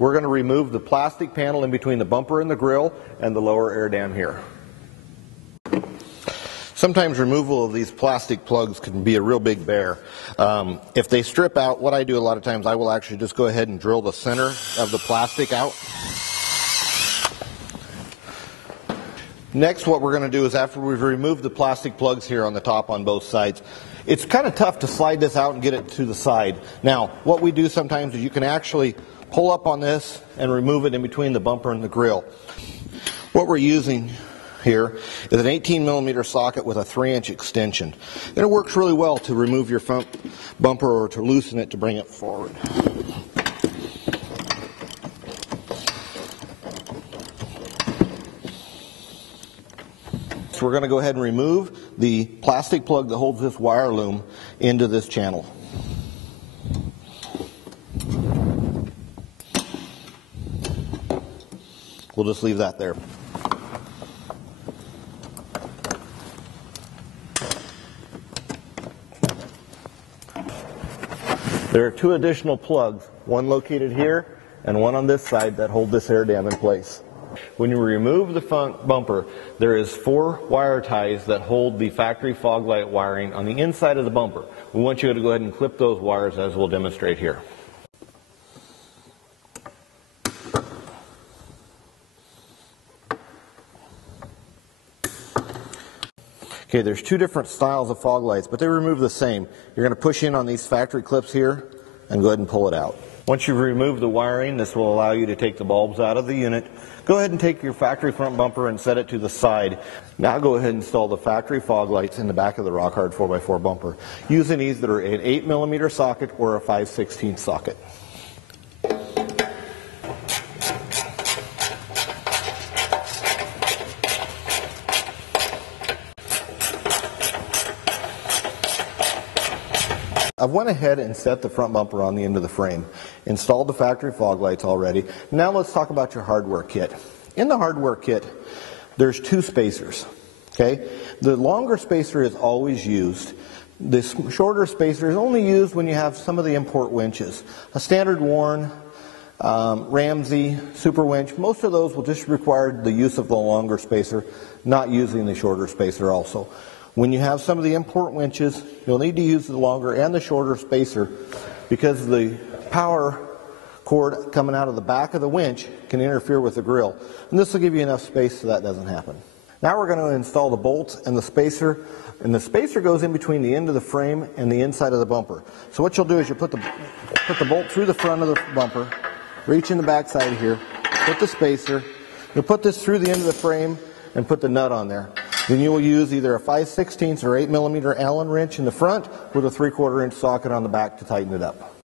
we're going to remove the plastic panel in between the bumper and the grille and the lower air dam here. Sometimes removal of these plastic plugs can be a real big bear. If they strip out, what I do a lot of times, I will actually just go ahead and drill the center of the plastic out. Next, what we're going to do is, after we've removed the plastic plugs here on the top on both sides, it's kind of tough to slide this out and get it to the side. Now, what we do sometimes is you can actually pull up on this and remove it in between the bumper and the grille. What we're using here is an 18mm socket with a 3-inch extension. And it works really well to remove your front bumper or to loosen it to bring it forward. So we're going to go ahead and remove the plastic plug that holds this wire loom into this channel. We'll just leave that there. There are 2 additional plugs, one located here and one on this side, that hold this air dam in place. When you remove the front bumper, there is 4 wire ties that hold the factory fog light wiring on the inside of the bumper. We want you to go ahead and clip those wires, as we'll demonstrate here. Okay, there's 2 different styles of fog lights, but they remove the same. You're going to push in on these factory clips here and go ahead and pull it out. Once you've removed the wiring, this will allow you to take the bulbs out of the unit. Go ahead and take your factory front bumper and set it to the side. Now go ahead and install the factory fog lights in the back of the Rock Hard 4x4 bumper, using these that are an 8mm socket or a 5/16 socket. I've went ahead and set the front bumper on the end of the frame, installed the factory fog lights already. Now let's talk about your hardware kit. In the hardware kit, there's 2 spacers. Okay? The longer spacer is always used. This shorter spacer is only used when you have some of the import winches. A standard Warren, Ramsey, Super Winch, most of those will just require the use of the longer spacer, not using the shorter spacer also. When you have some of the import winches, you'll need to use the longer and the shorter spacer, because the power cord coming out of the back of the winch can interfere with the grill. And this will give you enough space so that doesn't happen. Now we're going to install the bolts and the spacer. And the spacer goes in between the end of the frame and the inside of the bumper. So what you'll do is you'll put the bolt through the front of the bumper, reach in the back side here, put the spacer, you'll put this through the end of the frame and put the nut on there. Then you will use either a 5/16 or 8mm Allen wrench in the front with a 3/4 inch socket on the back to tighten it up.